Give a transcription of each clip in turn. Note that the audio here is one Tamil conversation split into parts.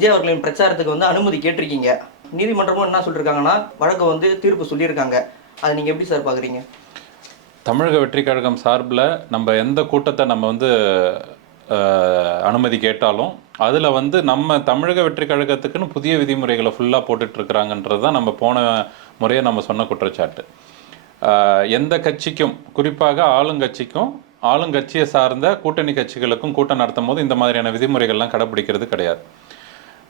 விஜய் அவர்களின் பிரச்சாரத்துக்கு வந்து அனுமதி கேட்டிருக்கீங்க. நீதிமன்றமும் என்ன சொல்லியிருக்காங்கன்னா வழக்கை வந்து தீர்ப்பு சொல்லியிருக்காங்க. அதை நீங்கள் எப்படி சார் பார்க்குறீங்க தமிழக வெற்றி கழகம் சார்பில் நம்ம எந்த கூட்டத்தை நம்ம வந்து அனுமதி கேட்டாலும் அதில் வந்து நம்ம தமிழக வெற்றி கழகத்துக்குன்னு புதிய விதிமுறைகளை ஃபுல்லாக போட்டுட்ருக்குறாங்கன்றது தான் நம்ம போன முறையை நம்ம சொன்ன குற்றச்சாட்டு. எந்த கட்சிக்கும் குறிப்பாக ஆளுங்கட்சிக்கும் ஆளுங்கட்சியை சார்ந்த கூட்டணி கட்சிகளுக்கும் கூட்டம் நடத்தும் போது இந்த மாதிரியான விதிமுறைகள்லாம் கடைப்பிடிக்கிறது கிடையாது.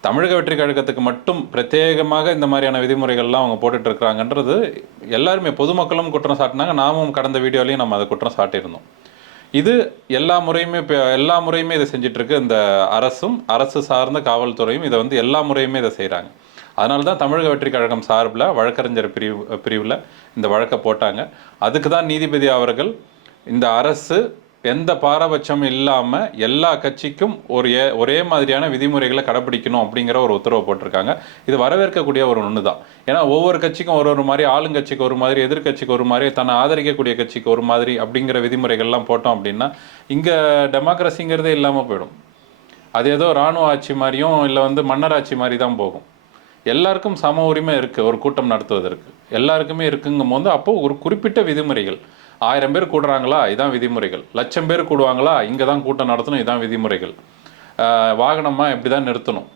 தமிழக வெற்றி கழகத்துக்கு மட்டும் பிரத்யேகமாக இந்த மாதிரியான விதிமுறைகள்லாம் அவங்க போட்டுட்டு இருக்கிறாங்கன்றது எல்லாருமே பொதுமக்களும் குற்றம் சாட்டினாங்க. நாமும் கடந்த வீடியோலையும் நம்ம அதை குற்றம் சாட்டியிருந்தோம். இது எல்லா முறையுமே இப்போ எல்லா முறையுமே இதை செஞ்சிட்ருக்கு இந்த அரசும் அரசு சார்ந்த காவல்துறையும் இதை வந்து எல்லா முறையுமே இதை செய்கிறாங்க அதனால தான் தமிழக வெற்றி கழகம் சார்பில் வழக்கறிஞர் பிரிவு பிரிவில் இந்த வழக்கை போட்டாங்க. அதுக்கு தான் நீதிபதி அவர்கள் இந்த அரசு எந்த பாரபட்சமும் இல்லாமல் எல்லா கட்சிக்கும் ஒரு ஒரே மாதிரியான விதிமுறைகளை கடைப்பிடிக்கணும் அப்படிங்கிற ஒரு உத்தரவு போட்டிருக்காங்க. இது வரவேற்கக்கூடிய ஒரு ஒன்று தான் ஏன்னா ஒவ்வொரு கட்சிக்கும் ஒரு ஒரு மாதிரி ஆளுங்கட்சிக்கு ஒரு மாதிரி எதிர்க்கட்சிக்கு ஒரு மாதிரி தன்னை ஆதரிக்கக்கூடிய கட்சிக்கு ஒரு மாதிரி அப்படிங்கிற விதிமுறைகள்லாம் போட்டோம் அப்படின்னா இங்கே டெமோக்ரஸிங்கிறதே இல்லாமல் போயிடும். அது ஏதோ இராணுவ ஆட்சி மாதிரியும் இல்லை வந்து மன்னர் ஆட்சி மாதிரி தான் போகும். எல்லாருக்கும் சம உரிமை இருக்குது ஒரு கூட்டம் நடத்துவதற்கு. எல்லாருக்குமே இருக்குங்கும் போது அப்போது ஒரு குறிப்பிட்ட விதிமுறைகள். ஆயிரம் பேர் கூடுறாங்களா? இதான் விதிமுறைகள். லட்சம் பேர் கூடுவாங்களா? இங்கே தான் கூட்டம் நடத்தணும் இதான் விதிமுறைகள். வாகனமாக இப்படி தான் நிறுத்தணும்.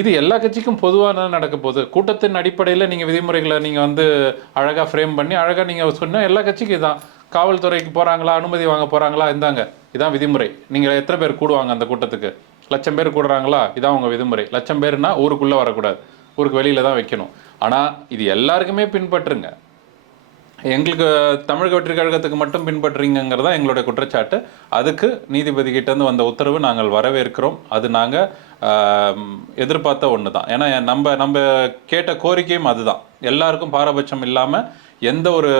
இது எல்லா கட்சிக்கும் பொதுவாக நடக்க போகுது? கூட்டத்தின் அடிப்படையில் நீங்கள் விதிமுறைகளை நீங்கள் வந்து அழகாக ஃப்ரேம் பண்ணி அழகாக நீங்கள் சொன்னால் எல்லா கட்சிக்கும் இதான். காவல்துறைக்கு போகிறாங்களா அனுமதி வாங்க போகிறாங்களா இந்தாங்க. இதான் விதிமுறை. நீங்கள் எத்தனை பேர் கூடுவாங்க அந்த கூட்டத்துக்கு? லட்சம் பேர் கூடுறாங்களா? இதான் உங்கள் விதிமுறை. லட்சம் பேர்னா ஊருக்குள்ளே வரக்கூடாது. ஊருக்கு வெளியில தான் வைக்கணும். ஆனால் இது எல்லாருக்குமே பின்பற்றுங்க. எங்களுக்கு தமிழக வெற்றி கழகத்துக்கு மட்டும் பின்பற்றுறீங்கிறதா எங்களுடைய குற்றச்சாட்டு. அதுக்கு நீதிபதி கிட்டேருந்து வந்த உத்தரவு நாங்கள் வரவேற்கிறோம். அது நாங்கள் எதிர்பார்த்த ஒன்று தான் ஏன்னா நம்ம நம்ம கேட்ட கோரிக்கையும் அதுதான். எல்லாருக்கும் பாரபட்சம் இல்லாமல் எந்த ஒரு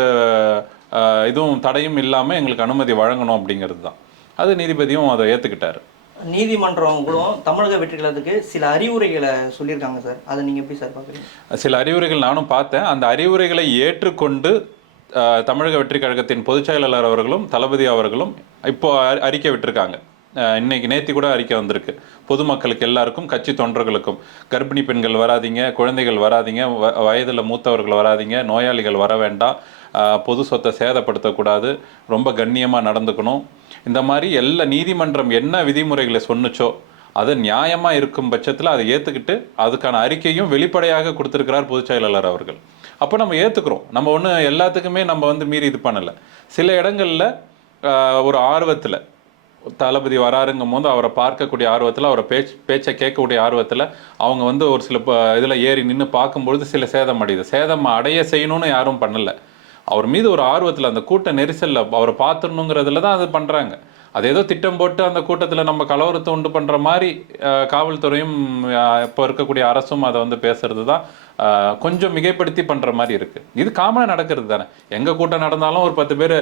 இதுவும் தடையும் இல்லாமல் எங்களுக்கு அனுமதி வழங்கணும் அப்படிங்கிறது தான் அது நீதிபதியும் அதை ஏற்றுக்கிட்டார் நீதிமன்றம் கூட தமிழக வெற்றி கழகத்துக்கு சில அறிவுரைகளை சொல்லியிருக்காங்க சார். அதை நீங்கள் எப்படி சார் பார்க்குறீங்க? சில அறிவுரைகள் நானும் பார்த்தேன். அந்த அறிவுரைகளை ஏற்றுக்கொண்டு தமிழக வெற்றி கழகத்தின் பொதுச் செயலாளர் அவர்களும் தளபதி அவர்களும் இப்போ அறி- அறிக்கை விட்டிருக்காங்க. இன்னைக்கு நேத்தி கூட அறிக்கை வந்திருக்கு. பொதுமக்களுக்கு எல்லாருக்கும் கட்சி தொண்டர்களுக்கும். கர்ப்பிணி பெண்கள் வராதிங்க குழந்தைகள் வராதிங்க வ- மூத்தவர்கள் வராதிங்க நோயாளிகள் வர வேண்டாம். பொது சொத்தை சேதப்படுத்தக்கூடாது. ரொம்ப கண்ணியமாக நடந்துக்கணும். இந்த மாதிரி எல்லா நீதிமன்றம் என்ன விதிமுறைகளை சொன்னுச்சோ அது நியாயமாக இருக்கும் பட்சத்தில் அதை ஏற்றுக்கிட்டு அதுக்கான அறிக்கையும் வெளிப்படையாக கொடுத்துருக்கிறார் பொதுச் செயலாளர் அவர்கள். அப்போ நம்ம ஏற்றுக்கிறோம் நம்ம ஒன்று எல்லாத்துக்குமே நம்ம வந்து மீறி இது பண்ணலை. சில இடங்களில் ஒரு ஆர்வத்தில் தளபதி வராருங்கும் போது அவரை பார்க்கக்கூடிய ஆர்வத்தில் அவரை பேச்சு பேச்சை கேட்கக்கூடிய ஆர்வத்தில் அவங்க வந்து ஒரு சில இதில் ஏறி நின்று பார்க்கும்பொழுது சில சேதம் அடையுது. சேதம் அடைய செய்யணும்னு யாரும் பண்ணலை. அவர் மீது ஒரு ஆர்வத்தில் அந்த கூட்ட நெரிசலில் அவரை பார்த்துடணுங்கிறதுல தான் அது பண்ணுறாங்க அது ஏதோ திட்டம் போட்டு அந்த கூட்டத்தில் நம்ம கலவரத்தை உண்டு பண்ணுற மாதிரி காவல்துறையும் இப்போ இருக்கக்கூடிய அரசும் அதை வந்து பேசுறது தான் கொஞ்சம் மிகைப்படுத்தி பண்ணுற மாதிரி இருக்குது இது காமனாக நடக்கிறது தானே. எங்கள் கூட்டம் நடந்தாலும் ஒரு பத்து பேர்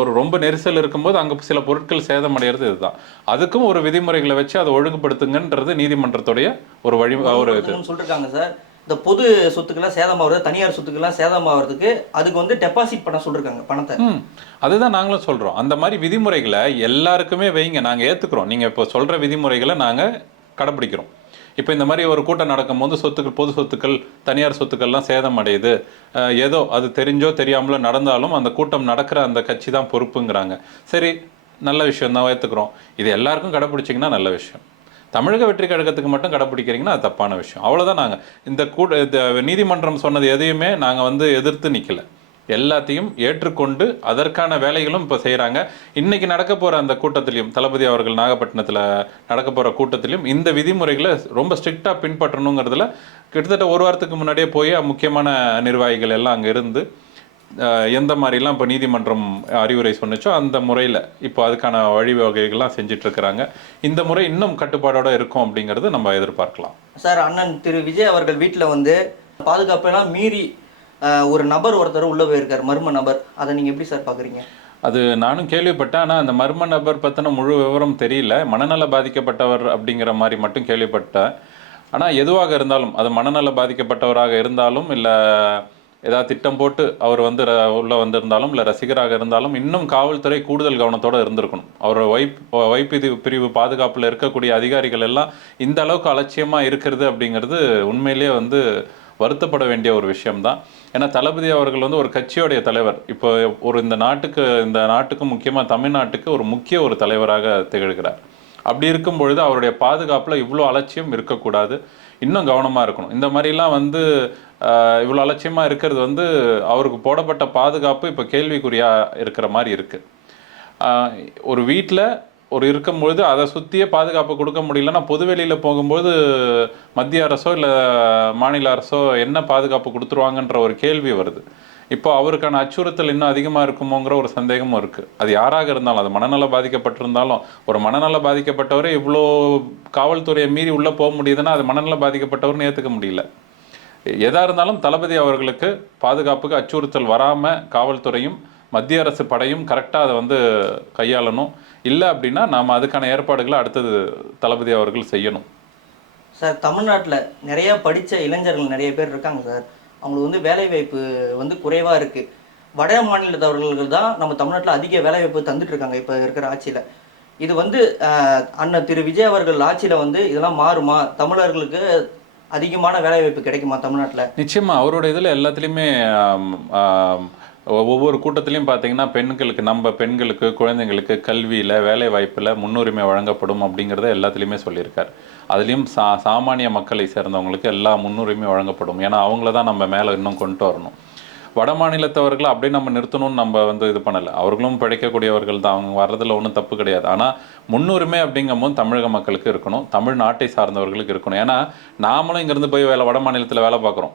ஒரு ரொம்ப நெரிசல் இருக்கும்போது அங்கே சில பொருட்கள் சேதமடைகிறது இதுதான். அதுக்கும் ஒரு விதிமுறைகளை வச்சு அதை ஒழுங்குபடுத்துங்கன்றது நீதிமன்றத்துடைய ஒரு வழி ஒரு இது. சொல்லிருக்காங்க சார். இந்த பொது சொத்துக்கெல்லாம் சேதமாகிறது தனியார் சொத்துக்கெல்லாம் சேதமாகிறதுக்கு அதுக்கு வந்து டெபாசிட் பண்ண சொல்லிருக்காங்க பணத்தை. அதுதான் நாங்களும் சொல்கிறோம் அந்த மாதிரி விதிமுறைகளை எல்லாருக்குமே வைங்க. நாங்கள் ஏற்றுக்கிறோம் நீங்கள் இப்போ சொல்கிற விதிமுறைகளை நாங்கள் கடைப்பிடிக்கிறோம் இப்போ இந்த மாதிரி ஒரு கூட்டம் நடக்கும்போது சொத்துக்கள் பொது சொத்துக்கள் தனியார் சொத்துக்கள்லாம் சேதம் அடையுது ஏதோ அது தெரிஞ்சோ தெரியாமலோ நடந்தாலும் அந்த கூட்டம் நடக்கிற அந்த கட்சி தான் பொறுப்புங்கிறாங்க. சரி நல்ல விஷயம் தான். ஏற்றுக்கிறோம் இது எல்லாருக்கும் கடைப்பிடிச்சிங்கன்னா நல்ல விஷயம். தமிழக வெற்றி கழகத்துக்கு மட்டும் கடைப்பிடிக்கிறீங்கன்னா அது தப்பான விஷயம். அவ்வளோதான் நாங்கள் இந்த கூட இந்த நீதிமன்றம் சொன்னது எதையுமே நாங்கள் வந்து எதிர்த்து நிற்கலை எல்லாத்தையும் ஏற்றுக்கொண்டு அதற்கான வேலைகளும் இப்போ செய்கிறாங்க இன்றைக்கி நடக்க போகிற அந்த கூட்டத்திலையும் தளபதி அவர்கள் நாகப்பட்டினத்தில் நடக்க போகிற கூட்டத்திலையும் இந்த விதிமுறைகளை ரொம்ப ஸ்ட்ரிக்டாக பின்பற்றணுங்கிறதுல கிட்டத்தட்ட ஒரு வாரத்துக்கு முன்னாடியே போய் முக்கியமான நிர்வாகிகள் எல்லாம் அங்கே இருந்து எந்த மாதிரிலாம் இப்போ நீதிமன்றம் அறிவுரை சொன்னுச்சோ அந்த முறையில் இப்போ அதுக்கான வழிவகைகள்லாம் செஞ்சுட்டு இருக்கிறாங்க இந்த முறை இன்னும் கட்டுப்பாடோட இருக்கும் அப்படிங்கிறது நம்ம எதிர்பார்க்கலாம். சார் அண்ணன் திரு விஜய் அவர்கள் வீட்டில் வந்து பாதுகாப்பெல்லாம் மீறி ஒரு நபர் ஒருத்தர் உள்ள போயிருக்கார் மர்ம நபர். அதை நீங்கள் எப்படி சார் பார்க்குறீங்க அது நானும் கேள்விப்பட்டேன். ஆனால் அந்த மர்ம நபர் பற்றின முழு விவரம் தெரியல. மனநல பாதிக்கப்பட்டவர் அப்படிங்கிற மாதிரி மட்டும் கேள்விப்பட்டேன். ஆனால் எதுவாக இருந்தாலும் அது மனநல பாதிக்கப்பட்டவராக இருந்தாலும் இல்லை ஏதாவது திட்டம் போட்டு அவர் வந்து ர- வந்திருந்தாலும் இல்லை ரசிகராக இருந்தாலும் இன்னும் காவல்துறை கூடுதல் கவனத்தோடு இருந்திருக்கணும். அவர் வைப் வைப்பிதி பிரிவு பாதுகாப்பில் இருக்கக்கூடிய அதிகாரிகள் எல்லாம் இந்த அளவுக்கு அலட்சியமாக இருக்கிறது அப்படிங்கிறது உண்மையிலேயே வந்து வருத்தப்பட வேண்டிய ஒரு விஷயம்தான். ஏன்னா தளபதி அவர்கள் வந்து ஒரு கட்சியோடைய தலைவர். இப்போ ஒரு இந்த நாட்டுக்கு இந்த நாட்டுக்கு முக்கியமாக தமிழ்நாட்டுக்கு ஒரு முக்கிய ஒரு தலைவராக திகழ்கிறார். அப்படி இருக்கும் பொழுது அவருடைய பாதுகாப்பில் இவ்வளோ அலட்சியம் இருக்கக்கூடாது. இன்னும் கவனமாக இருக்கணும். இந்த மாதிரிலாம் வந்து இவ்வளோ அலட்சியமாக இருக்கிறது வந்து அவருக்கு போடப்பட்ட பாதுகாப்பு இப்போ கேள்விக்குறியாக இருக்கிற மாதிரி இருக்குது ஒரு வீட்டில் ஒரு இருக்கும்பொழுது அதை சுற்றியே பாதுகாப்பு கொடுக்க முடியலன்னா பொதுவெளியில் போகும்போது மத்திய அரசோ இல்லை மாநில அரசோ என்ன பாதுகாப்பு கொடுத்துருவாங்கன்ற ஒரு கேள்வி வருது. இப்போ அவருக்கான அச்சுறுத்தல் இன்னும் அதிகமாக இருக்குமோங்கிற ஒரு சந்தேகமும் இருக்குது அது யாராக இருந்தாலும் அது மனநல பாதிக்கப்பட்டிருந்தாலும் ஒரு மனநல பாதிக்கப்பட்டவரே இவ்வளோ காவல்துறையை மீறி உள்ளே போக முடியுதுன்னா அது மனநல பாதிக்கப்பட்டவர்னு ஏற்றுக்க முடியல. எதா இருந்தாலும் தளபதி அவர்களுக்கு பாதுகாப்புக்கு அச்சுறுத்தல் வராமல் காவல்துறையும் மத்திய அரசு படையும் கரெக்டாக அதை வந்து கையாளணும். இல்லை அப்படின்னா நாம் அதுக்கான ஏற்பாடுகளை அடுத்தது தளபதி அவர்கள் செய்யணும். சார் தமிழ்நாட்டில் நிறைய படித்த இளைஞர்கள் நிறைய பேர் இருக்காங்க சார். அவங்களுக்கு வந்து வேலைவாய்ப்பு வந்து குறைவாக இருக்குது வட மாநிலத்தவர்கள் தான் நம்ம தமிழ்நாட்டில் அதிக வேலைவாய்ப்பு தந்துட்டு இருக்காங்க இப்போ இருக்கிற ஆட்சியில். இது வந்து அண்ணன் திரு விஜய் அவர்கள் ஆட்சியில் வந்து இதெல்லாம் மாறுமா? தமிழர்களுக்கு அதிகமான வேலைவாய்ப்பு கிடைக்குமா தமிழ்நாட்டில்? நிச்சயமா அவரோட இதில் எல்லாத்துலேயுமே ஒவ்வொரு கூட்டத்திலையும் பார்த்தீங்கன்னா பெண்களுக்கு நம்ம பெண்களுக்கு குழந்தைங்களுக்கு கல்வியில் வேலை வாய்ப்பில் முன்னுரிமை வழங்கப்படும் அப்படிங்கிறத எல்லாத்துலேயுமே சொல்லியிருக்கார். அதுலேயும் சா சாமானிய மக்களை சேர்ந்தவங்களுக்கு எல்லா முன்னுரிமை வழங்கப்படும். ஏன்னா அவங்கள தான் நம்ம மேலே இன்னும் கொண்டு வரணும். வட மாநிலத்தவர்களை அப்படியே நம்ம நிறுத்தணும்னு நம்ம வந்து இது பண்ணலை. அவர்களும் பிழைக்கக்கூடியவர்கள் தான். அவங்க வர்றதுல ஒன்றும் தப்பு கிடையாது. ஆனால் முன்னுரிமை அப்படிங்கும்போது தமிழக மக்களுக்கு இருக்கணும். தமிழ்நாட்டை சார்ந்தவர்களுக்கு இருக்கணும். ஏன்னா நாமளும் இங்கேருந்து போய் வேலை வட மாநிலத்தில் வேலை பார்க்குறோம்.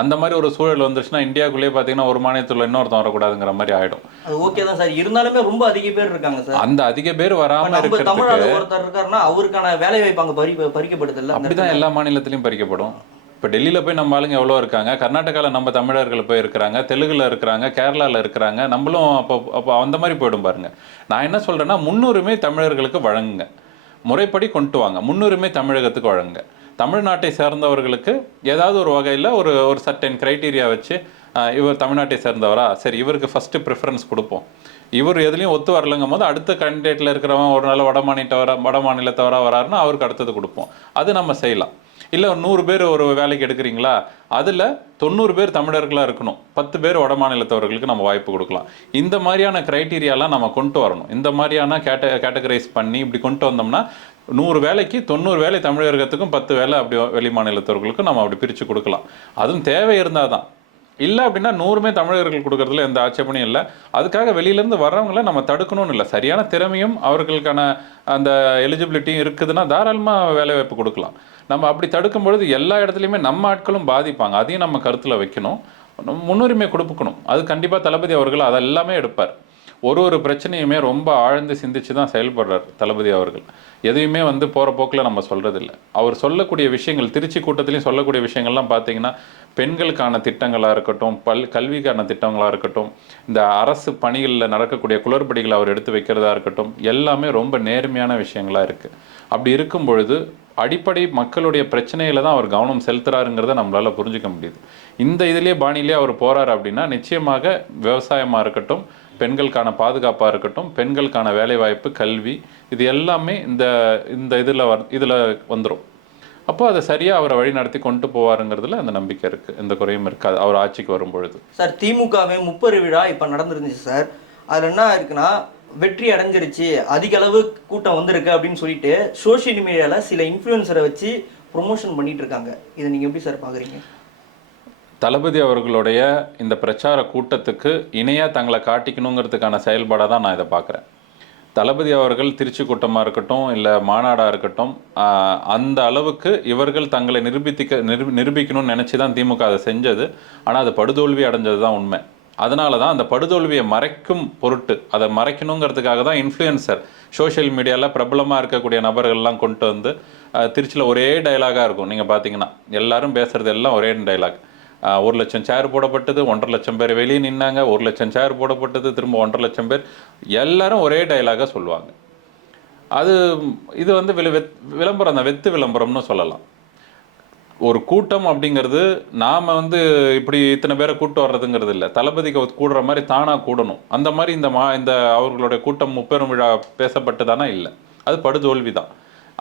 அந்த மாதிரி ஒரு சூழல் வந்துருச்சுன்னா இந்தியாவுக்குள்ளேயே பார்த்தீங்கன்னா ஒரு மாநிலத்தில் இன்னொருத்தன் வரக்கூடாதுங்கிற மாதிரி ஆகிடும் அது ஓகே தான் சார். இருந்தாலுமே ரொம்ப அதிக பேர் இருக்காங்க சார். அந்த அதிக பேர் வராமல் இருக்கிறதுக்கு தமிழ்நாடு ஒருத்தர் இருக்காருன்னா அவருக்கான வேலைவாய்ப்பு அங்கே பறி பறிக்கப்படுது இல்லை? அப்படிதான் எல்லா மாநிலத்திலையும் பறிக்கப்படும். இப்போ டெல்லியில் போய் நம்ம ஆளுங்க எவ்வளோ இருக்காங்க. கர்நாடகாவில் நம்ம தமிழர்கள் போய் இருக்கிறாங்க. தெலுங்குல இருக்கிறாங்க. கேரளாவில் இருக்கிறாங்க. நம்மளும் அப்போ அப்போ அந்த மாதிரி போயிடும் பாருங்க. நான் என்ன சொல்கிறேன்னா முன்னுரிமை தமிழர்களுக்கு வழங்குங்க. முறைப்படி கொண்டு வாங்க. முன்னுரிமை தமிழகத்துக்கு வழங்குங்க. தமிழ்நாட்டை சேர்ந்தவர்களுக்கு ஏதாவது ஒரு வகையில் ஒரு ஒரு சர்டன் கிரைட்டீரியா வச்சு இவர் தமிழ்நாட்டை சேர்ந்தவரா? சரி இவருக்கு ஃபஸ்ட்டு ப்ரிஃபரன்ஸ் கொடுப்போம். இவர் எதுலையும் ஒத்து வரலங்கும் போது அடுத்த கேண்டிடேட்டில் இருக்கிறவன் ஒரு நாள் வட மாநிலத்தவரா வட மாநிலத்தவராக வராருன்னா அவருக்கு அடுத்தது கொடுப்போம். அது நம்ம செய்யலாம். இல்லை ஒரு நூறு பேர் ஒரு வேலைக்கு எடுக்கிறீங்களா? அதில் தொண்ணூறு பேர் தமிழர்களாக இருக்கணும். பத்து பேர் வட மாநிலத்தவர்களுக்கு நம்ம வாய்ப்பு கொடுக்கலாம். இந்த மாதிரியான க்ரைட்டீரியாலாம் நம்ம கொண்டு வரணும். இந்த மாதிரியான கேட்ட கேட்டகரைஸ் பண்ணி இப்படி கொண்டு வந்தோம்னா நூறு வேலைக்கு தொண்ணூறு வேலை தமிழகத்துக்கும் பத்து வேலை அப்படி வெளி மாநிலத்தவர்களுக்கும் நம்ம அப்படி பிரித்து கொடுக்கலாம். அதுவும் தேவை இருந்தால் தான் இல்லை அப்படின்னா நூறுமே தமிழர்கள் கொடுக்கறதுல எந்த ஆட்சேபனையும் இல்லை. அதுக்காக வெளியிலேருந்து வர்றவங்கள நம்ம தடுக்கணும்னு இல்லை. சரியான திறமையும் அவர்களுக்கான அந்த எலிஜிபிலிட்டியும் இருக்குதுன்னா தாராளமாக வேலைவாய்ப்பு கொடுக்கலாம். நம்ம அப்படி தடுக்கும் பொழுது எல்லா இடத்துலையுமே நம்ம ஆட்களும் பாதிப்பாங்க. அதையும் நம்ம கருத்தில் வைக்கணும். நம்ம முன்னுரிமை கொடுக்கணும். அது கண்டிப்பாக தளபதி அவர்கள் அதெல்லாமே எடுப்பார். ஒரு ஒரு பிரச்சனையுமே ரொம்ப ஆழ்ந்து சிந்திச்சு தான் செயல்படுறார் தளபதி அவர்கள். எதையுமே வந்து போகிற போக்கில் நம்ம சொல்கிறதில்ல அவர் சொல்லக்கூடிய விஷயங்கள் திருச்சி கூட்டத்திலையும் சொல்லக்கூடிய விஷயங்கள்லாம் பார்த்தீங்கன்னா பெண்களுக்கான திட்டங்களாக இருக்கட்டும் பல் கல்விக்கான திட்டங்களாக இருக்கட்டும் இந்த அரசு பணிகளில் நடக்கக்கூடிய குளறுபடிகளை அவர் எடுத்து வைக்கிறதா இருக்கட்டும் எல்லாமே ரொம்ப நேர்மையான விஷயங்களாக இருக்குது அப்படி இருக்கும் பொழுது அடிப்படை மக்களுடைய பிரச்சனையில தான் அவர் கவனம் செலுத்துறாருங்கிறத நம்மளால் புரிஞ்சுக்க முடியுது. இந்த இதுலேயே பாணியிலே அவர் போகிறார் அப்படின்னா நிச்சயமாக விவசாயமாக இருக்கட்டும் பெண்களுக்கான பாதுகாப்பாக இருக்கட்டும் பெண்களுக்கான வேலைவாய்ப்பு கல்வி இது எல்லாமே இந்த இந்த இதில் வ இதில் வந்துடும் அப்போ அதை சரியாக அவரை வழி நடத்தி கொண்டு போவாருங்கிறதுல அந்த நம்பிக்கை இருக்குது எந்த குறையும் இருக்காது. அவர் ஆட்சிக்கு வரும் பொழுது சார் திமுகவே முப்பது விழா இப்போ நடந்துருந்துச்சு சார். அதில் என்ன இருக்குன்னா வெற்றி அடைஞ்சிருச்சு அதிக அளவு கூட்டம் வந்திருக்கு அப்படின்னு சொல்லிட்டு சோஷியல் மீடியாவில் சில இன்ஃப்ளூயன்சரை வச்சு ப்ரொமோஷன் பண்ணிட்டு இருக்காங்க. இதை நீங்கள் எப்படி சார் பார்க்குறீங்க தளபதி அவர்களுடைய இந்த பிரச்சார கூட்டத்துக்கு இணையாக தங்களை காட்டிக்கணுங்கிறதுக்கான செயல்பாடாக தான் நான் இதை பார்க்குறேன். தளபதி அவர்கள் திருச்சி கூட்டமாக இருக்கட்டும் இல்லை மாநாடாக இருக்கட்டும் அந்த அளவுக்கு இவர்கள் தங்களை நிரூபித்திக்க நிரூ நிரூபிக்கணும்னு நினச்சி தான் திமுக அதை செஞ்சது. ஆனால் அது படுதோல்வி அடைஞ்சது தான் உண்மை. அதனால தான் அந்த படுதோல்வியை மறைக்கும் பொருட்டு அதை மறைக்கணுங்கிறதுக்காக தான் இன்ஃப்ளூயன்சர் சோஷியல் மீடியாவில் பிரபலமாக இருக்கக்கூடிய நபர்கள்லாம் கொண்டு வந்து திருச்சியில் ஒரே டைலாகாக இருக்கும். நீங்கள் பார்த்தீங்கன்னா எல்லாரும் பேசுறது எல்லாம் ஒரே டைலாக் ஒரு லட்சம் சேர் போடப்பட்டது ஒன்றரை லட்சம் பேர் வெளியே நின்னாங்க ஒரு லட்சம் சேர் போடப்பட்டது திரும்ப ஒன்றரை லட்சம் பேர். எல்லாரும் ஒரே டைலாக சொல்லுவாங்க. அது இது வந்து வில வெத் விளம்பரம் தான் வெத்து விளம்பரம்னு சொல்லலாம். ஒரு கூட்டம் அப்படிங்கிறது நாம் வந்து இப்படி இத்தனை பேரை கூட்டு வர்றதுங்கிறது இல்லை. தளபதிக்கு கூடுற மாதிரி தானாக கூடணும். அந்த மாதிரி இந்த மா இந்த அவர்களுடைய கூட்டம் முப்பெரும் விழா பேசப்பட்டு தானே இல்லை. அது படுதோல்வி தான்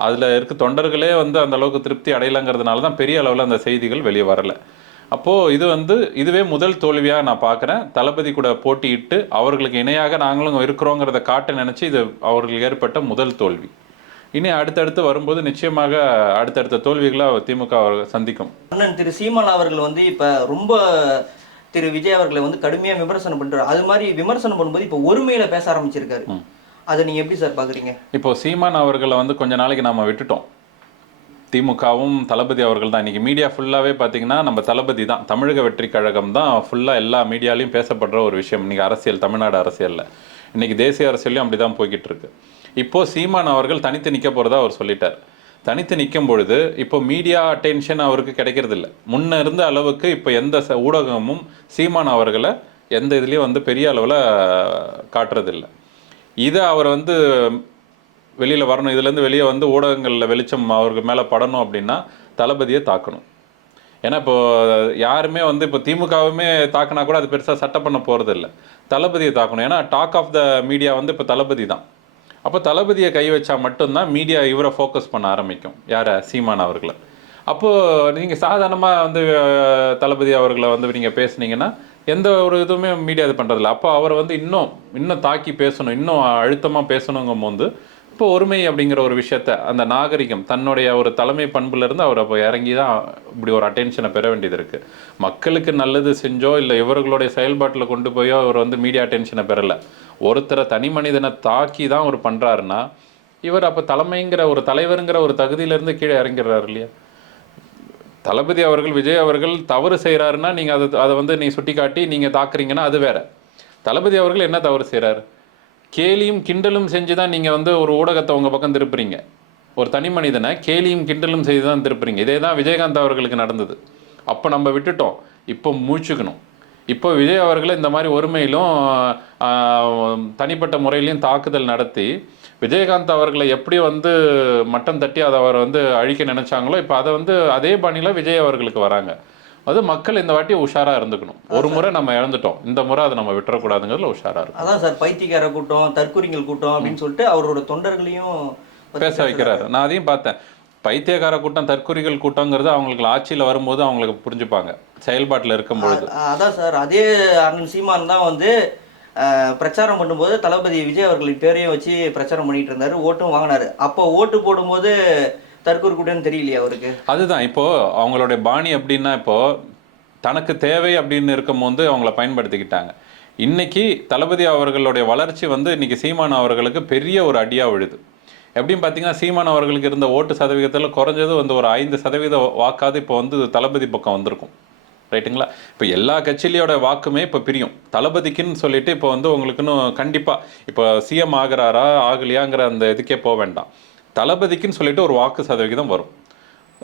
அதில் இருக்க தொண்டர்களே வந்து அந்த அளவுக்கு திருப்தி அடையலைங்கிறதுனால தான் பெரிய அளவில் அந்த செய்திகள் வெளியே வரல. அப்போது இது வந்து இதுவே முதல் தோல்வியாக நான் பார்க்குறேன். தளபதி கூட போட்டியிட்டு அவர்களுக்கு இணையாக நாங்களும் இருக்கிறோங்கிறத காட்ட நினச்சி இது அவர்களுக்கு ஏற்பட்ட முதல் தோல்வி. இனி அடுத்தடுத்து வரும்போது நிச்சயமாக அடுத்தடுத்த தோல்விகளை திமுக அவர்கள் சந்திக்கும். அண்ணன் திரு சீமான் அவர்கள் வந்து இப்ப ரொம்ப திரு விஜய் அவர்களை வந்து கடுமையா விமர்சனம் பண்றாரு. அது மாதிரி விமர்சனம் பண்ணும்போது இப்ப ஒருமையில பேச ஆரம்பிச்சிருக்காரு. அதை நீங்க எப்படி சார் பாக்குறீங்க? இப்போ சீமான் அவர்களை வந்து கொஞ்ச நாளைக்கு நாம விட்டுட்டோம். திமுகவும் தளபதி அவர்கள் தான் இன்றைக்கி மீடியா ஃபுல்லாகவே பார்த்தீங்கன்னா நம்ம தளபதி தான். தமிழக வெற்றி கழகம் தான் ஃபுல்லாக எல்லா மீடியாலையும் பேசப்படுற ஒரு விஷயம். இன்றைக்கி அரசியல் தமிழ்நாடு அரசியலில். இன்றைக்கி தேசிய அரசியலையும் அப்படி தான் போய்கிட்டு இருக்கு இப்போது சீமான் அவர்கள் தனித்து நிற்க போகிறதா அவர் சொல்லிட்டார். தனித்து நிற்கும் பொழுது இப்போ மீடியா அட்டென்ஷன் அவருக்கு கிடைக்கிறது இல்லை முன்ன இருந்த அளவுக்கு இப்போ எந்த ச- ஊடகமும் சீமான் அவர்களை எந்த இதுலேயும் வந்து பெரிய அளவில் காட்டுறதில்லை. இதை அவர் வந்து வெளியில் வரணும். இதுலேருந்து வெளியே வந்து ஊடகங்களில் வெளிச்சம் அவருக்கு மேலே படணும் அப்படின்னா தளபதியை தாக்கணும். ஏன்னா இப்போ யாருமே வந்து இப்போ திமுகவுமே தாக்கினா கூட அது பெருசாக சட்டம் பண்ண போகிறது இல்லை தளபதியை தாக்கணும். ஏன்னா டாக் ஆஃப் த மீடியா வந்து இப்போ தளபதி தான். அப்போ தளபதியை கை வச்சா மட்டும்தான் மீடியா இவரை ஃபோக்கஸ் பண்ண ஆரம்பிக்கும். யாரை? சீமான் அவர்களை. அப்போது நீங்கள் சாதாரணமாக வந்து தளபதி அவர்களை வந்து நீங்கள் பேசுனீங்கன்னா எந்த ஒரு இதுவுமே மீடியா இது பண்ணுறதில்ல அப்போ அவரை வந்து இன்னும் இன்னும் தாக்கி பேசணும் இன்னும் அழுத்தமாக பேசணுங்கும் போது இப்போ ஒருமை அப்படிங்கிற ஒரு விஷயத்த அந்த நாகரிகம் தன்னுடைய ஒரு தலைமை பண்புல இருந்து அவர் அப்போ இறங்கி தான் இப்படி ஒரு அட்டென்ஷனை பெற வேண்டியது இருக்கு. மக்களுக்கு நல்லது செஞ்சோ இல்லை இவர்களுடைய செயல்பாட்டில் கொண்டு போயோ அவர் வந்து மீடியா அட்டென்ஷனை பெறலை. ஒருத்தரை தனி மனிதனை தாக்கி தான் அவர் பண்ணுறாருன்னா இவர் அப்போ தலைமைங்கிற ஒரு தலைவருங்கிற ஒரு தகுதியிலிருந்து கீழே இறங்கிறார் இல்லையா? தளபதி அவர்கள் விஜய் அவர்கள் தவறு செய்கிறாருன்னா நீங்கள் அதை அதை வந்து நீ சுட்டி காட்டி நீங்கள் தாக்குறீங்கன்னா அது வேற. தளபதி அவர்கள் என்ன தவறு செய்கிறாரு கேலியும் கிண்டலும் செஞ்சு தான் நீங்கள் வந்து ஒரு ஊடகத்தை உங்கள் பக்கம் திருப்புறீங்க. ஒரு தனி மனிதனை கேலியும் கிண்டலும் செய்து தான் திருப்புறீங்க. இதே தான் விஜயகாந்த் அவர்களுக்கு நடந்தது. அப்போ நம்ம விட்டுட்டோம். இப்போ மூச்சுக்கணும். இப்போ விஜய் அவர்களை இந்த மாதிரி ஒருமையிலும் தனிப்பட்ட முறையிலையும் தாக்குதல் நடத்தி விஜயகாந்த் அவர்களை எப்படி வந்து மட்டம் தட்டி அதை அவர் வந்து அழிக்க நினச்சாங்களோ இப்போ அதை வந்து அதே பாணியில் விஜய் அவர்களுக்கு வராங்க. அது மக்கள் இந்த வாட்டி உஷாரா இருந்துக்கணும். ஒரு முறை நம்ம இழந்துட்டோம். இந்த முறை அதை நம்ம விட்டுறக்கூடாதுங்கிறதுல உஷாரா இருக்கும் அதான் சார் பைத்தியக்கார கூட்டம் தற்குறிங்கள் கூட்டம் அப்படின்னு சொல்லிட்டு அவரோட தொண்டர்களையும் பேச வைக்கிறாரு. நான் அதையும் பார்த்தேன். பைத்தியக்கார கூட்டம் தற்குறிகள் கூட்டங்கிறது அவங்களுக்கு ஆட்சியில் வரும்போது அவங்களுக்கு புரிஞ்சுப்பாங்க. செயல்பாட்டில் இருக்கும் பொழுது. அதான் சார். அதே அண்ணன் சீமான் தான் வந்து பிரச்சாரம் பண்ணும்போது தளபதி விஜய் அவர்களின் பேரையும் வச்சு பிரச்சாரம் பண்ணிட்டு இருந்தாரு. ஓட்டும் வாங்கினாரு. அப்போ ஓட்டு போடும்போது தற்கொலை தெரியலையா அவருக்கு? அதுதான். இப்போ அவங்களுடைய பாணி அப்படின்னா இப்போ தனக்கு தேவை அப்படின்னு இருக்கும்போது அவங்கள பயன்படுத்திக்கிட்டாங்க. இன்னைக்கு தளபதி அவர்களுடைய வளர்ச்சி வந்து இன்னைக்கு சீமான் அவர்களுக்கு பெரிய ஒரு அடியாக விழுது. எப்படின்னு பார்த்தீங்கன்னா சீமான் அவர்களுக்கு இருந்த ஓட்டு சதவீதத்தில் குறைஞ்சது வந்து ஒரு ஐந்து சதவீத வாக்காது இப்போ வந்து தளபதி பக்கம் வந்திருக்கும். ரைட்டுங்களா? இப்போ எல்லா கட்சியிலையோட வாக்குமே இப்போ பிரியும். தளபதிக்குன்னு சொல்லிட்டு இப்போ வந்து உங்களுக்குன்னு கண்டிப்பாக இப்போ சிஎம் ஆகிறாரா ஆகலையாங்கிற அந்த இதுக்கே போக வேண்டாம். தளபதிக்குன்னு சொல்லிட்டு ஒரு வாக்கு சதவிகிதம் வரும்.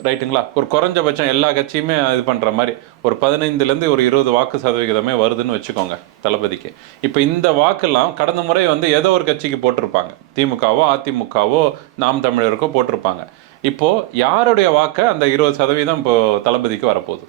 ரைட்டுங்களா? ஒரு குறைஞ்சபட்சம் எல்லா கட்சியுமே இது பண்ணுற மாதிரி ஒரு பதினைந்துலேருந்து ஒரு இருபது வாக்கு சதவிகிதமே வருதுன்னு வச்சுக்கோங்க தளபதிக்கு. இப்போ இந்த வாக்கெல்லாம் கடந்த முறை வந்து ஏதோ ஒரு கட்சிக்கு போட்டிருப்பாங்க. திமுகவோ அதிமுகவோ நாம் தமிழருக்கோ போட்டிருப்பாங்க. இப்போது யாருடைய வாக்கை அந்த இருபது சதவீதம் இப்போது தளபதிக்கு வரப்போகுது?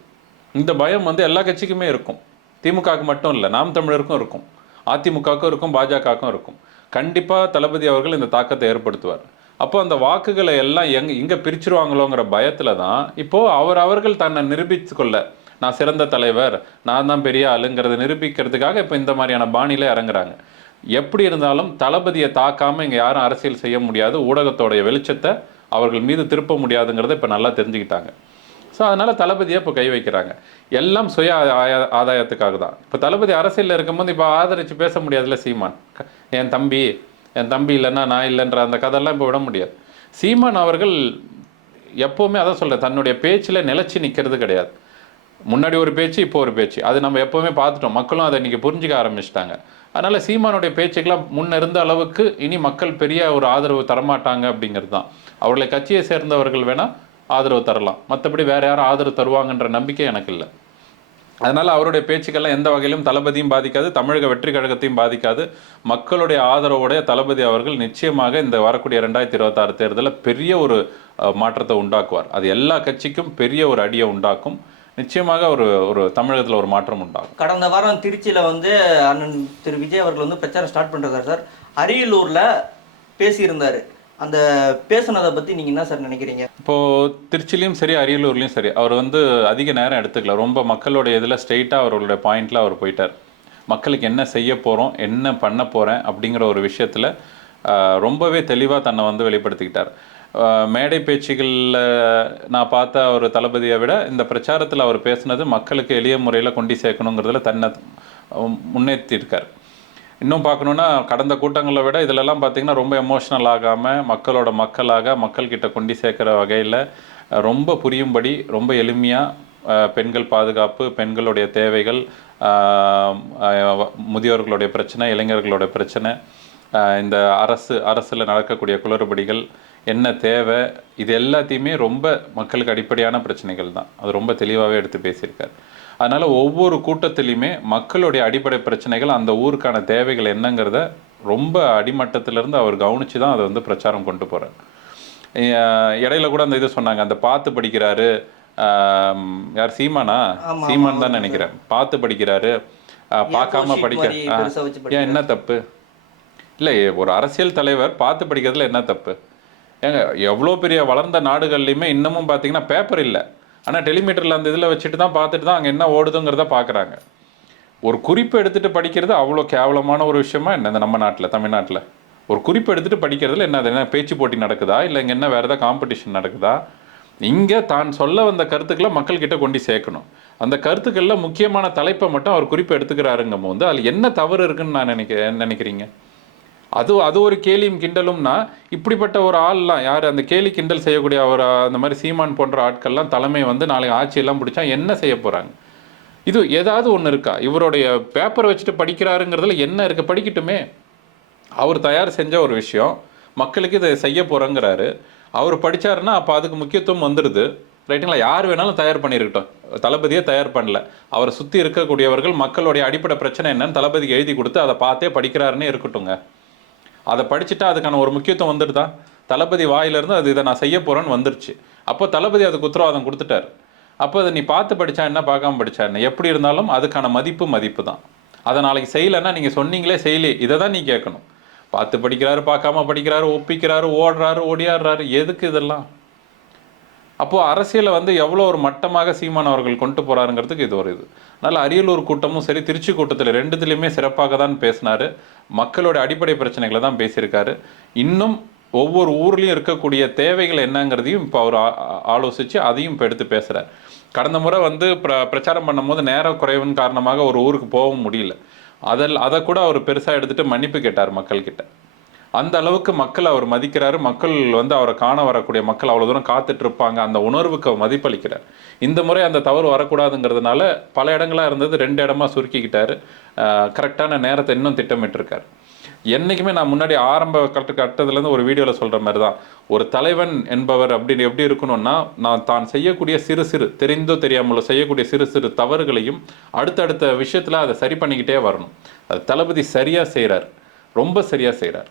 இந்த பயம் வந்து எல்லா கட்சிக்குமே இருக்கும். திமுகவுக்கு மட்டும் இல்லை நாம் தமிழருக்கும் இருக்கும். அதிமுகவுக்கும் இருக்கும் பாஜகவுக்கும் இருக்கும். கண்டிப்பாக தளபதி அவர்கள் இந்த தாக்கத்தை ஏற்படுத்துவார். அப்போ அந்த வாக்குகளை எல்லாம் எங் இங்கே பிரிச்சிருவாங்களோங்கிற பயத்தில் தான் இப்போது அவர் அவர்கள் தன்னை நிரூபித்து கொள்ள நான் சிறந்த தலைவர் நான் தான் பெரிய ஆளுங்கிறத நிரூபிக்கிறதுக்காக இப்போ இந்த மாதிரியான பாணியில் இறங்குறாங்க. எப்படி இருந்தாலும் தளபதியை தாக்காமல் இங்கே யாரும் அரசியல் செய்ய முடியாது ஊடகத்தோடைய வெளிச்சத்தை அவர்கள் மீது திருப்ப முடியாதுங்கிறத இப்போ நல்லா தெரிஞ்சுக்கிட்டாங்க. ஸோ அதனால் தளபதியை இப்போ கை வைக்கிறாங்க. எல்லாம் சுய ஆய- ஆதாயத்துக்காக தான். இப்போ தளபதி அரசியலில் இருக்கும்போது இப்போ ஆதரித்து பேச முடியாதுல்ல சீமான். என் தம்பி என் தம்பி இல்லைன்னா நான் இல்லைன்ற அந்த கதையெல்லாம் இப்போ விட முடியாது. சீமான் அவர்கள் எப்போவுமே அதான் சொல்கிறேன் தன்னுடைய பேச்சில் நிலச்சி நிற்கிறது கிடையாது. முன்னாடி ஒரு பேச்சு இப்போ ஒரு பேச்சு. அது நம்ம எப்போவுமே பார்த்துட்டோம். மக்களும் அதை இன்றைக்கி புரிஞ்சுக்க ஆரம்பிச்சிட்டாங்க. அதனால் சீமானுடைய பேச்சுக்கெல்லாம் முன்ன இருந்த அளவுக்கு இனி மக்கள் பெரிய ஒரு ஆதரவு தரமாட்டாங்க அப்படிங்கிறது தான். அவர்களை கட்சியை சேர்ந்தவர்கள் வேணால் ஆதரவு தரலாம். மற்றபடி வேறு யாரும் ஆதரவு தருவாங்கன்ற நம்பிக்கை எனக்கு இல்லை. அதனால அவருடைய பேச்சுக்கள்லாம் எந்த வகையிலும் தளபதியும் பாதிக்காது தமிழக வெற்றி கழகத்தையும் பாதிக்காது. மக்களுடைய ஆதரவோடைய தளபதி அவர்கள் நிச்சயமாக இந்த வரக்கூடிய ரெண்டாயிரத்தி இருபத்தாறு தேர்தலில் பெரிய ஒரு மாற்றத்தை உண்டாக்குவார். அது எல்லா கட்சிக்கும் பெரிய ஒரு அடியை உண்டாக்கும். நிச்சயமாக ஒரு ஒரு தமிழகத்தில் ஒரு மாற்றம் உண்டாகும். கடந்த வாரம் திருச்சியில் வந்து அண்ணன் திரு விஜய் அவர்கள் வந்து பிரச்சாரம் ஸ்டார்ட் பண்ணுறாரு சார். அரியலூரில் பேசியிருந்தார். அந்த பேசுனதை பற்றி நீங்கள் என்ன சார் நினைக்கிறீங்க? இப்போது திருச்சிலையும் சரி அரியலூர்லேயும் சரி அவர் வந்து அதிக நேரம் எடுத்துக்கல. ரொம்ப மக்களுடைய இதில் ஸ்ட்ரெயிட்டாக அவர்களுடைய பாயிண்டில் அவர் போயிட்டார். மக்களுக்கு என்ன செய்ய போகிறோம் என்ன பண்ண போகிறேன் அப்படிங்கிற ஒரு விஷயத்தில் ரொம்பவே தெளிவாக தன்னை வந்து வெளிப்படுத்திக்கிட்டார். மேடை பேச்சுகளில் நான் பார்த்த ஒரு தளபதியை விட இந்த பிரச்சாரத்தில் அவர் பேசுனது மக்களுக்கு எளிய முறையில் கொண்டு சேர்க்கணுங்கிறதுல தன்னை முன்னேற்றிருக்கார் இன்னும் பார்க்கணுன்னா கடந்த கூட்டங்களை விட இதிலெல்லாம் பார்த்தீங்கன்னா ரொம்ப எமோஷ்னல் ஆகாமல் மக்களோட மக்களாக மக்கள்கிட்ட கொண்டு சேர்க்குற வகையில் ரொம்ப புரியும்படி ரொம்ப எளிமையாக பெண்கள் பாதுகாப்பு பெண்களுடைய தேவைகள் முதியோர்களுடைய பிரச்சனை இளைஞர்களுடைய பிரச்சனை இந்த அரசு அரசில் நடக்கக்கூடிய குளறுபடிகள் என்ன தேவை இது எல்லாத்தையுமே ரொம்ப மக்களுக்கு அடிப்படையான பிரச்சனைகள் தான். அது ரொம்ப தெளிவாகவே எடுத்து பேசியிருக்காரு. அதனால் ஒவ்வொரு கூட்டத்திலையுமே மக்களுடைய அடிப்படை பிரச்சனைகள் அந்த ஊருக்கான தேவைகள் என்னங்கிறத ரொம்ப அடிமட்டத்திலிருந்து அவர் கவனித்து தான் அதை வந்து பிரச்சாரம் கொண்டு போகிறார் இடையில கூட அந்த இது சொன்னாங்க அந்த பார்த்து படிக்கிறாரு யார் சீமானா? சீமான் தான் நினைக்கிறேன். பார்த்து படிக்கிறாரு பார்க்காம படிக்க ஏன் என்ன தப்பு? இல்லை ஒரு அரசியல் தலைவர் பார்த்து படிக்கிறதுல என்ன தப்பு? ஏங்க எவ்வளோ பெரிய வளர்ந்த நாடுகள்லையுமே இன்னமும் பார்த்தீங்கன்னா பேப்பர் இல்லை. ஆனால் டெலிமீட்டரில் அந்த இதில் வச்சுட்டு தான் பார்த்துட்டு தான் அங்கே என்ன ஓடுதுங்கிறத பார்க்குறாங்க ஒரு குறிப்பு எடுத்துகிட்டு படிக்கிறது அவ்வளோ கேவலமான ஒரு விஷயமா என்ன? இந்த நம்ம நாட்டில் தமிழ்நாட்டில். ஒரு குறிப்பு எடுத்துகிட்டு படிக்கிறதுல என்ன அது? என்ன பேச்சு போட்டி நடக்குதா? இல்லை இங்கே என்ன வேறு ஏதாவது காம்படிஷன் நடக்குதா? இங்கே தான் சொல்ல வந்த கருத்துக்களை மக்கள்கிட்ட கொண்டு சேர்க்கணும். அந்த கருத்துக்களில் முக்கியமான தலைப்பை மட்டும் அவர் குறிப்பு எடுத்துக்கிறாருங்கும் போது அதில் என்ன தவறு இருக்குன்னு நான் நினைக்க நினைக்கிறீங்க? அது அது ஒரு கேலியும் கிண்டலும்னா இப்படிப்பட்ட ஒரு ஆள்லாம் யார்? அந்த கேலி கிண்டல் செய்யக்கூடிய ஒரு அந்த மாதிரி சீமான் போன்ற ஆட்கள்லாம் தலைமை வந்து நாளைக்கு ஆட்சியெல்லாம் பிடிச்சா என்ன செய்ய போகிறாங்க இது ஏதாவது ஒன்று இருக்கா? இவருடைய பேப்பரை வச்சுட்டு படிக்கிறாருங்கிறதுல என்ன இருக்குது படிக்கட்டுமே. அவர் தயார் செஞ்ச ஒரு விஷயம். மக்களுக்கு இதை செய்ய போகிறோங்கிறாரு அவர் படிச்சாருன்னா அப்போ அதுக்கு முக்கியத்துவம் வந்துடுது ரைட்டுங்களா? யார் வேணாலும் தயார் பண்ணியிருக்கட்டும் தளபதியே தயார் பண்ணல. அவரை சுற்றி இருக்கக்கூடியவர்கள் மக்களுடைய அடிப்படை பிரச்சனை என்னன்னு தளபதிக்கு எழுதி கொடுத்து அதை பார்த்தே படிக்கிறாருன்னே இருக்கட்டுங்க அதை படிச்சுட்டா அதுக்கான ஒரு முக்கியத்துவம் வந்துடுதா? தளபதி வாயிலிருந்து அது இதை நான் செய்ய போகிறேன்னு வந்துருச்சு. அப்போ தளபதி அதுக்கு உத்தரவாதம் கொடுத்துட்டாரு. அப்போ அதை நீ பார்த்து படிச்சா என்ன பார்க்காம படித்தா என்ன? எப்படி இருந்தாலும் அதுக்கான மதிப்பு மதிப்பு தான். அதை நாளைக்கு செய்யலைன்னா நீங்கள் சொன்னீங்களே செய்யலே. இதை தான் நீ கேட்கணும். பார்த்து படிக்கிறாரு பார்க்காம படிக்கிறாரு ஒப்பிக்கிறாரு ஓடுறாரு ஓடியாடுறாரு. எதுக்கு இதெல்லாம்? அப்போது அரசியலை வந்து எவ்வளோ ஒரு மட்டமாக சீமான் அவர்கள் கொண்டு போகிறாருங்கிறதுக்கு இது ஒரு இது. அதனால் அரியலூர் கூட்டமும் சரி திருச்சி கூட்டத்தில் ரெண்டுத்துலேயுமே சிறப்பாக தான் பேசினார். மக்களோட அடிப்படை பிரச்சனைகளை தான் பேசியிருக்காரு. இன்னும் ஒவ்வொரு ஊர்லேயும் இருக்கக்கூடிய தேவைகள் என்னங்கிறதையும் இப்போ அவர் ஆ- ஆலோசித்து அதையும் இப்போ எடுத்து பேசுகிறார் கடந்த முறை வந்து பிர பிரச்சாரம் பண்ணும்போது நேரம் குறைவின் காரணமாக ஒரு ஊருக்கு போகவும் முடியல. அதில் அதை கூட அவர் பெருசாக எடுத்துகிட்டு மன்னிப்பு கேட்டார் மக்கள்கிட்ட. அந்த அளவுக்கு மக்கள் அவர் மதிக்கிறாரு. மக்கள் வந்து அவரை காண வரக்கூடிய மக்கள் அவ்வளோ தூரம் காத்துட்டு இருப்பாங்க. அந்த உணர்வுக்கு அவர் மதிப்பளிக்கிறார். இந்த முறை அந்த தவறு வரக்கூடாதுங்கிறதுனால பல இடங்களா இருந்தது. ரெண்டு இடமா சுருக்கிக்கிட்டாரு. கரெக்டான நேரத்தை இன்னும் திட்டமிட்டிருக்காரு. என்னைக்குமே நான் முன்னாடி ஆரம்ப கட்ட கட்டத்துலேருந்து ஒரு வீடியோவில் சொல்கிற மாதிரி தான் ஒரு தலைவன் என்பவர் அப்படின்னு எப்படி இருக்கணும்னா நான் தான் செய்யக்கூடிய சிறு சிறு தெரிந்தோ தெரியாமலோ செய்யக்கூடிய சிறு சிறு தவறுகளையும் அடுத்தடுத்த விஷயத்தில் அதை சரி பண்ணிக்கிட்டே வரணும். அது தளபதி சரியாக செய்கிறார் ரொம்ப சரியாக செய்கிறார்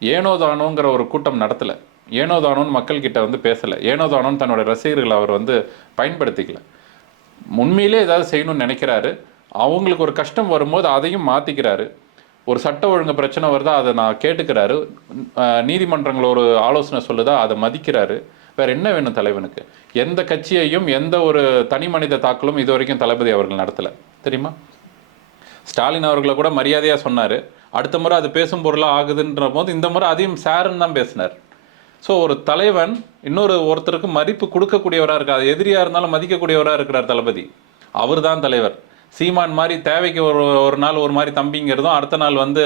ஏனோ தானோங்கிற ஒரு கூட்டம் நடத்தலை. ஏனோ தானோன்னு மக்கள்கிட்ட வந்து பேசலை. ஏனோ தானோன்னு தன்னோட ரசிகர்களை அவர் வந்து பயன்படுத்திக்கல. உண்மையிலே ஏதாவது செய்யணும்னு நினைக்கிறாரு. அவங்களுக்கு ஒரு கஷ்டம் வரும்போது அதையும் மாற்றிக்கிறாரு ஒரு சட்ட ஒழுங்கு பிரச்சனை வருதா அதை நான் கேட்டுக்கிறாரு. அஹ் நீதிமன்றங்கள் ஒரு ஆலோசனை சொல்லுதா அதை மதிக்கிறாரு. வேற என்ன வேணும் தலைவனுக்கு? எந்த கட்சியையும் எந்த ஒரு தனி மனித தாக்கலும் இது வரைக்கும் தளபதி அவர்கள் நடத்தலை. தெரியுமா? ஸ்டாலின் அவர்களை கூட மரியாதையாக சொன்னார். அடுத்த முறை அது பேசும் பொருளாக ஆகுதுன்ற போது இந்த முறை அதையும் சாருன்னு தான் பேசினார். ஸோ ஒரு தலைவன் இன்னொரு ஒருத்தருக்கு மதிப்பு கொடுக்கக்கூடியவராக இருக்கார். எதிரியாக இருந்தாலும் மதிக்கக்கூடியவராக இருக்கிறார் தளபதி. அவர் தான் தலைவர். சீமான் மாதிரி தேவைக்கு ஒரு ஒரு நாள் ஒரு மாதிரி தம்பிங்கிறதும் அடுத்த நாள் வந்து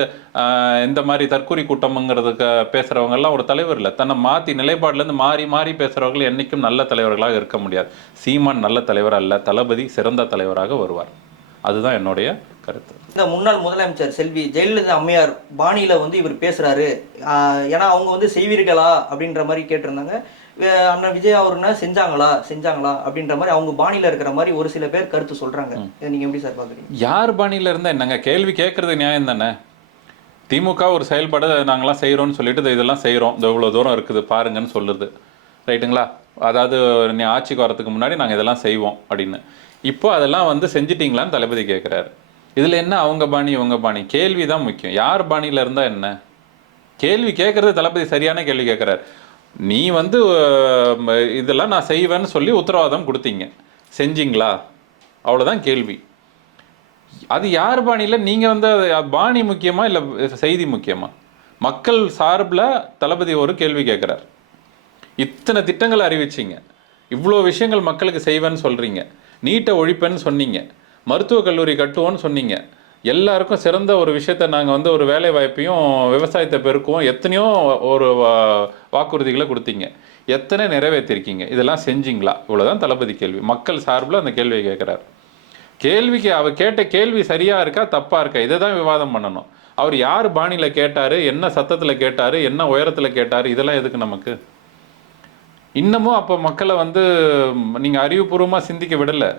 இந்த மாதிரி தற்கூரி கூட்டம்ங்கிறதுக்கு பேசுகிறவங்க எல்லாம் ஒரு தலைவர் இல்லை. தன்னை மாற்றி நிலைப்பாடுலேருந்து மாறி மாறி பேசுகிறவர்கள் என்றைக்கும் நல்ல தலைவர்களாக இருக்க முடியாது. சீமான் நல்ல தலைவர் அல்ல. தளபதி சிறந்த தலைவராக வருவார். அதுதான் என்னுடைய கருத்து. இந்த முன்னாள் முதலமைச்சர் செல்வி ஜெயலலிதா அம்மையார் பாணியில வந்து இவர் பேசுறாரு. ஆஹ் ஏன்னா அவங்க வந்து செய்வீர்களா அப்படின்ற மாதிரி கேட்டிருந்தாங்க. அண்ணன் விஜய் அவருன்னா செஞ்சாங்களா? செஞ்சாங்களா? அப்படின்ற மாதிரி அவங்க பாணியில இருக்கிற மாதிரி ஒரு சில பேர் கருத்து சொல்றாங்க. இதை நீங்க எப்படி சார் பாக்குறீங்க? யார் பாணியில் இருந்தால் என்னங்க? கேள்வி கேட்கறது நியாயம் தானே? திமுக ஒரு செயல்பாடு நாங்களாம் செய்கிறோம்னு சொல்லிட்டு இது இதெல்லாம் செய்கிறோம் இந்த இவ்வளோ தூரம் இருக்குது பாருங்கன்னு சொல்லுது. ரைட்டுங்களா? அதாவது நீ ஆட்சிக்கு வரதுக்கு முன்னாடி நாங்கள் இதெல்லாம் செய்வோம் அப்படின்னு. இப்போ அதெல்லாம் வந்து செஞ்சிட்டிங்களான்னு தளபதி கேட்குறாரு இதில் என்ன அவங்க பாணி இவங்க பாணி? கேள்வி தான் முக்கியம். யார் பாணியில் இருந்தால் என்ன? கேள்வி கேட்குறது தளபதி சரியான கேள்வி கேட்குறாரு நீ வந்து இதெல்லாம் நான் செய்வேன்னு சொல்லி உத்தரவாதம் கொடுத்தீங்க. செஞ்சிங்களா? அவ்வளோதான் கேள்வி. அது யார் பாணியில்? நீங்கள் வந்து பாணி முக்கியமாக இல்லை செய்தி முக்கியமாக மக்கள் சார்பில் தளபதி ஒரு கேள்வி கேட்குறார் இத்தனை திட்டங்களை அறிவிச்சிங்க. இவ்வளோ விஷயங்கள் மக்களுக்கு செய்வேன்னு சொல்கிறீங்க நீட்டை ஒழிப்பேன்னு சொன்னீங்க. மருத்துவக் கல்லூரி கட்டுவோன்னு சொன்னீங்க. எல்லாருக்கும் சிறந்த ஒரு விஷயத்தை நாங்கள் வந்து ஒரு வேலை வாய்ப்பையும் விவசாயத்தை பெருக்குவோம். எத்தனையோ ஒரு வா- வாக்குறுதிகளை கொடுத்தீங்க. எத்தனை நிறைவேற்றிருக்கீங்க? இதெல்லாம் செஞ்சிங்களா? இவ்வளோதான் தளபதி கேள்வி. மக்கள் சார்பில் அந்த கேள்வியை கேட்குறாரு. கேள்விக்கு அவர் கேட்ட கேள்வி சரியாக இருக்கா? தப்பாக இருக்கா? இதை தான் விவாதம் பண்ணணும். அவர் யார் பாணியில் கேட்டார்? என்ன சத்தத்தில் கேட்டார்? என்ன உயரத்தில் கேட்டார்? இதெல்லாம் எதுக்கு நமக்கு? இன்னமும் அப்போ மக்களை வந்து நீங்கள் அறிவுபூர்வமாக சிந்திக்க விடலை.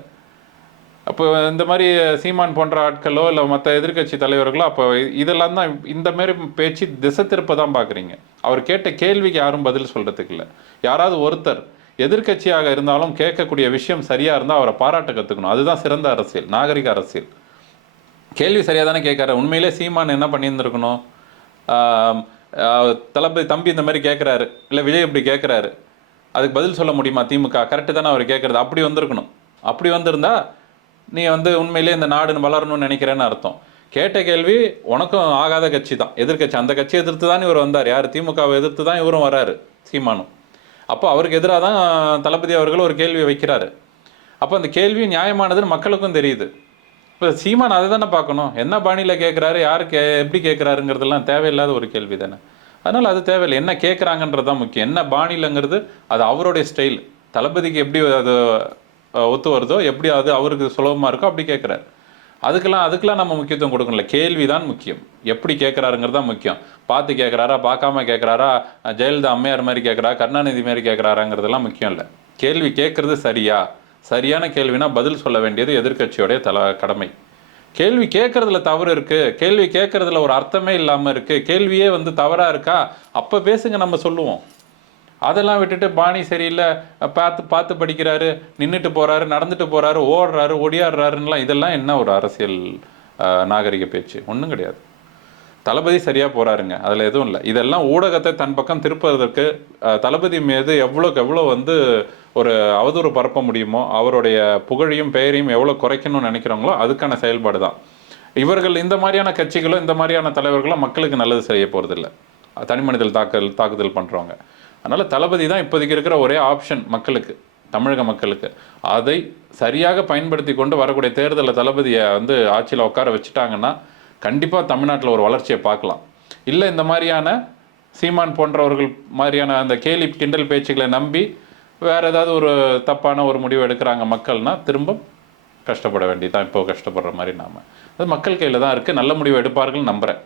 அப்போ இந்த மாதிரி சீமான் போன்ற ஆட்களோ இல்லை மற்ற எதிர்க்கட்சி தலைவர்களோ அப்போ இதெல்லாம் தான் இந்த மாதிரி பேச்சு திசை திருப்ப தான் பார்க்குறீங்க அவர் கேட்ட கேள்விக்கு யாரும் பதில் சொல்கிறதுக்கு இல்லை. யாராவது ஒருத்தர் எதிர்க்கட்சியாக இருந்தாலும் கேட்கக்கூடிய விஷயம் சரியாக இருந்தால் அவரை பாராட்ட கற்றுக்கணும் அதுதான் சிறந்த அரசியல் நாகரிக அரசியல். கேள்வி சரியாக தானே கேட்குறாரு. உண்மையிலே சீமான் என்ன பண்ணியிருந்துருக்கணும்? தளபதி தம்பி இந்த மாதிரி கேட்குறாரு. இல்லை விஜய் இப்படி கேட்குறாரு. அதுக்கு பதில் சொல்ல முடியுமா திமுக? கரெக்டு தானே அவர் கேட்குறது அப்படி வந்திருக்கணும். அப்படி வந்திருந்தா நீ வந்து உண்மையிலே இந்த நாடு வளரணும்னு நினைக்கிறேன்னு அர்த்தம். கேட்ட கேள்வி உனக்கும் ஆகாத கட்சி தான். எதிர்க்கட்சி அந்த கட்சியை எதிர்த்து தான் இவர் வந்தார். யார்? திமுகவை எதிர்த்து தான் இவரும் வராரு சீமானும். அப்போ அவருக்கு எதிராக தான் தளபதி அவர்கள் ஒரு கேள்வி வைக்கிறாரு. அப்போ அந்த கேள்வி நியாயமானதுன்னு மக்களுக்கும் தெரியுது. இப்போ சீமான் அதை தானே பார்க்கணும். என்ன பாணியில் கேட்குறாரு யார் கே எப்படி கேட்குறாருங்கிறதெல்லாம் தேவையில்லாத ஒரு கேள்வி தானே அதனால் அது தேவையில்லை. என்ன கேட்குறாங்கன்றது தான் முக்கியம். என்ன பாணியிலங்கிறது அது அவருடைய ஸ்டைல் தளபதிக்கு எப்படி அது ஒத்து வருதோ எப்படி அது அவருக்கு சுலபமாக இருக்கோ அப்படி கேட்குறாரு அதுக்கெல்லாம் அதுக்கெல்லாம் நம்ம முக்கியத்துவம் கொடுக்கணும்ல. கேள்வி தான் முக்கியம். எப்படி கேட்குறாருங்கிறது தான் முக்கியம். பார்த்து கேட்குறாரா பார்க்காம கேட்குறாரா ஜெயலலிதா அம்மையார் மாதிரி கேட்குறா கருணாநிதி மாதிரி கேட்குறாராங்கிறதெல்லாம் முக்கியம் இல்லை. கேள்வி கேட்குறது சரியா? சரியான கேள்வினா பதில் சொல்ல வேண்டியது எதிர்கட்சியோடைய தல கடமை. கேள்வி கேட்கறதுல தவறு இருக்கு. கேள்வி கேட்கறதுல ஒரு அர்த்தமே இல்லாமல் இருக்கு. கேள்வியே வந்து தவறா இருக்கா? அப்ப பேசுங்க நம்ம சொல்லுவோம். அதெல்லாம் விட்டுட்டு பாணி சரியில்லை. பார்த்து பார்த்து படிக்கிறாரு நின்றுட்டு போறாரு நடந்துட்டு போறாரு ஓடுறாரு ஒடியாடுறாருன்னெலாம் இதெல்லாம் என்ன ஒரு அரசியல் நாகரிக பேச்சு? ஒன்றும் கிடையாது. தளபதி சரியாக போகிறாருங்க அதில் எதுவும் இல்லை. இதெல்லாம் ஊடகத்தை தன் பக்கம் திருப்புவதற்கு தளபதி மீது எவ்வளோக்கு எவ்வளோ வந்து ஒரு அவதூறு பரப்ப முடியுமோ அவருடைய புகழையும் பெயரையும் எவ்வளோ குறைக்கணும்னு நினைக்கிறாங்களோ அதுக்கான செயல்பாடு தான் இவர்கள் இந்த மாதிரியான கட்சிகளோ இந்த மாதிரியான தலைவர்களோ மக்களுக்கு நல்லது செய்ய போகிறதில்ல தனி மனிதல் தாக்கல் தாக்குதல் பண்ணுறவங்க அதனால் தளபதி தான் இப்போதைக்கு இருக்கிற ஒரே ஆப்ஷன் மக்களுக்கு தமிழக மக்களுக்கு. அதை சரியாக பயன்படுத்தி கொண்டு வரக்கூடிய தேர்தலில் தளபதியை வந்து ஆட்சியில் உட்கார வச்சுட்டாங்கன்னா கண்டிப்பாக தமிழ்நாட்டில் ஒரு வளர்ச்சியை பார்க்கலாம். இல்லை இந்த மாதிரியான சீமான் போன்றவர்கள் மாதிரியான அந்த கேலி கிண்டல் பேச்சுகளை நம்பி வேறு ஏதாவது ஒரு தப்பான ஒரு முடிவு எடுக்கிறாங்க மக்கள்னால் திரும்ப கஷ்டப்பட வேண்டியதான் இப்போ கஷ்டப்படுற மாதிரி நாம். அது மக்கள் கையில் தான் இருக்குது நல்ல முடிவு எடுப்பார்கள் நம்புகிறேன்